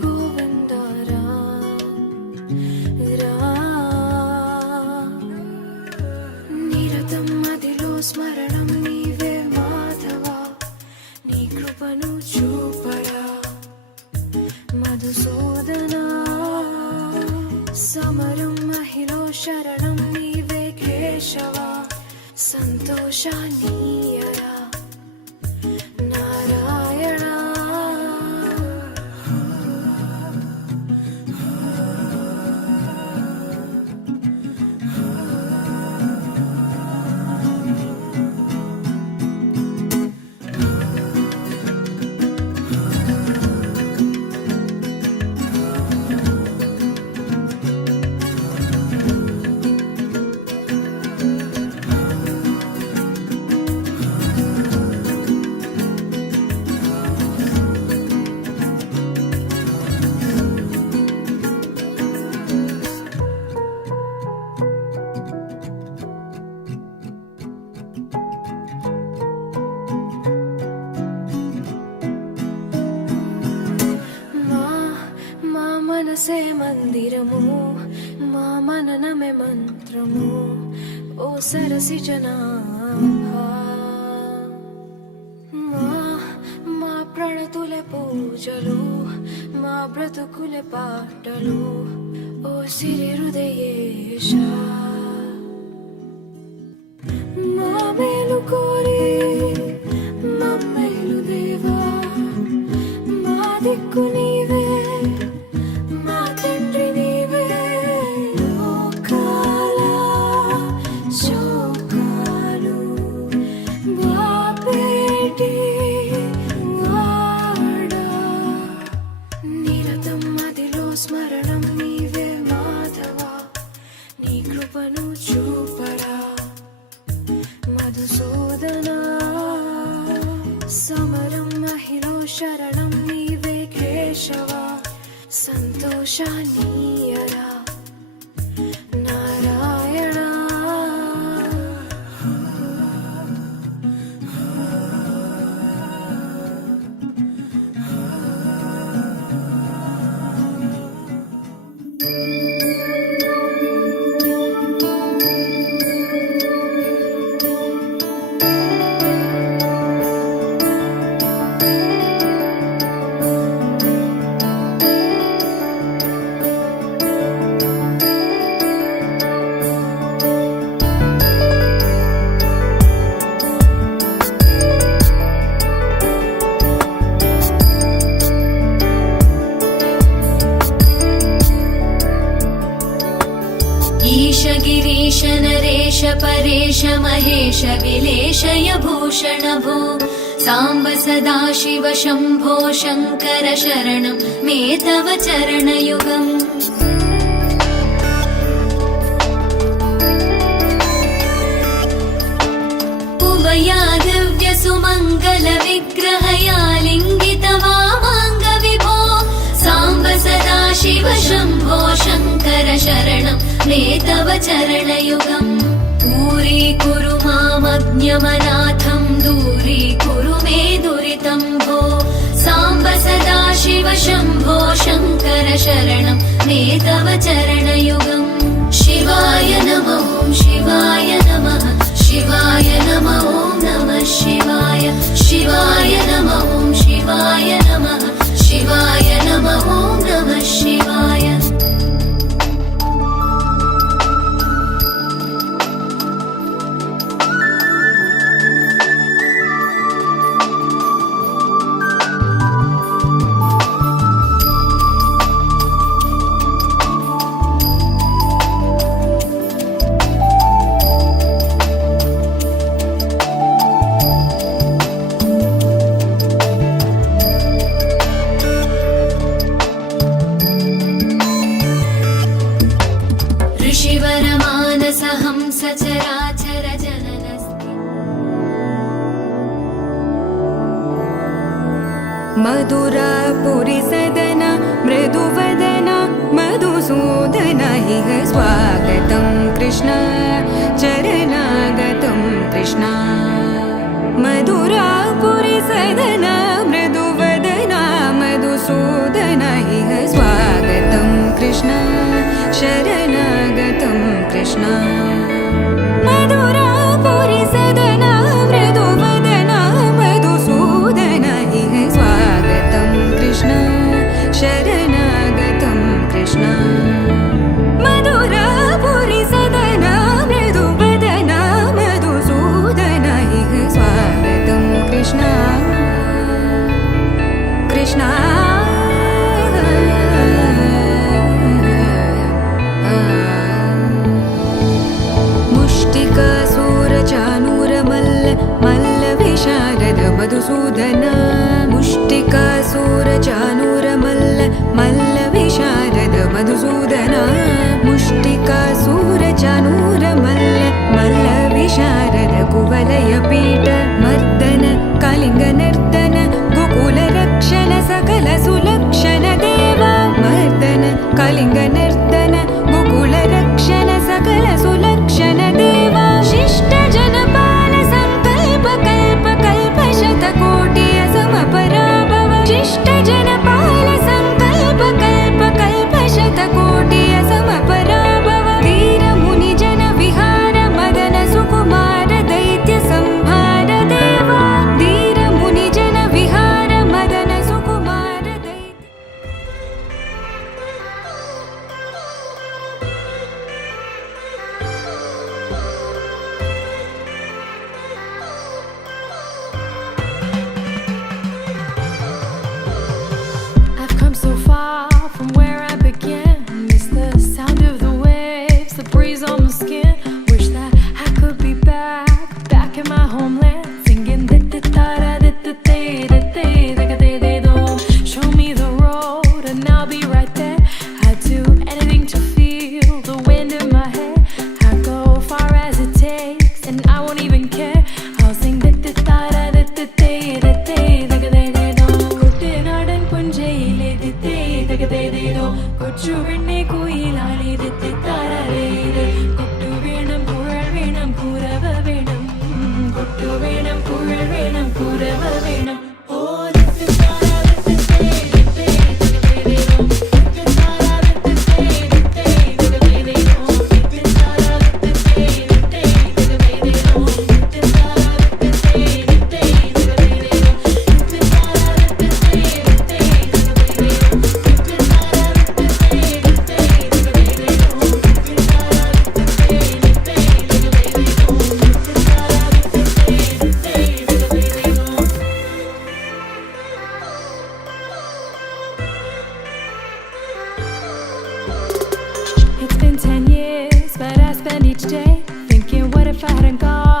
గోవింద నిరతం మదిలో స్మరణం నీవే మాధవ నీ కృపను చూపరా మధుసూదన సమరం మహిలో శరణం నీవే కేశవ సంతోషానీయరా నారాయణ మనసే మందిరము మా మననమే మంత్రము ఓ సరసి జనాభా మా ప్రణతులే పూజలు మా బ్రతుకులే పాటలు ఓ సిరి హృదయేశ మా మేలు కోరి మమ్మేలు దేవా మా దిక్కు నీవే స్మరణం నీవే మాధవ నీ కృపను చూపరా మధుసూదన సమరం మహిలో శరణం నీవే కేశవ సంతోషానీయరా నారాయణ ईश गिरीश नरेश परेश महेश विलेशय भूषण भो साम्ब सदाशिव शम्भो शङ्कर शरणं मे तव चरणयुगम् उभया दिव्य सुमङ्गल विग्रहया लिङ्गित वामाङ्ग विभो साम्ब सदाशिव शम्भो शङ्कर शरणं मे तव चरणयुगम् दूरीकुरु मामज्ञमनाथं दूरीकुरु मे दुरितं भो साम्ब सदाशिव शम्भो शङ्कर शरणं मे तव चरणयुगम् शिवाय नमः शिवाय नमः शिवाय नमः नमः शिवाय शिवाय नमः शिवाय नमः शिवाय नमः नमः शिवाय सचराचर जननस्ति मधुरापुरी सदन मृदुवदन मधुसूदन इह स्वागतं कृष्ण चरणागतं कृष्ण मधुरापुरी सदन मृदुवदन मधुसूदन इह शरणागतं कृष्ण मधुरापुरि सदना मृदुवदना मधुसूदन इह स्वागतं कृष्ण शरणागतं कृष्ण मधुरापुरि सदना मृदुवदना मधुसूदन इह स्वागतं कृष्ण कृष्ण मुष्टिकासूरचानूरमल्ल मल्लविशारद मधुसूदन मुष्टिकासूरचानूरमल्ल मल्लविशारद मधुसूदन मुष्टिकासूरचानूरमल्ल मल्लविशारद कुवलयपीठ मर्दन कलिङ्गनर्दन गोकुलरक्षण सकल सुलक्षण देवा मर्दन कलिङ्गनर्दन गोकुलरक्षण सकल सुलक्षण देवा शिष्ट जनपाल संकल्प कल्प कल्प शतकोटि असमपराभव शिष्ट जनपाल संकल्प कल्प कल्प शतकोटि असमपराभव वीर मुनि जन विहार मदन सुकुमार दैत्य संहार देवा वीर मुनि जन विहार मदन सुकुमार दैत्य I've come so far from where I began. Miss the sound of the waves, the breeze on my skin. Wish that I could be back in my homeland, singing show me the road and I'll be right there. I'd do anything to feel the wind in my hair. I'd go far as it takes and I won't even care. I'll sing കുട്ടനാടൻ പുഞ്ചയിലെ കൊച്ചു പെണ്ണെ കുയിലാളി കൊട്ടു വേണം കുഴൽ വേണം കുരവ വേണം കൊട്ടു വേണം കുഴൽ വേണം കുരവ വേണം ഓ It's been 10 years, but I spend each day thinking, what if I hadn't gone?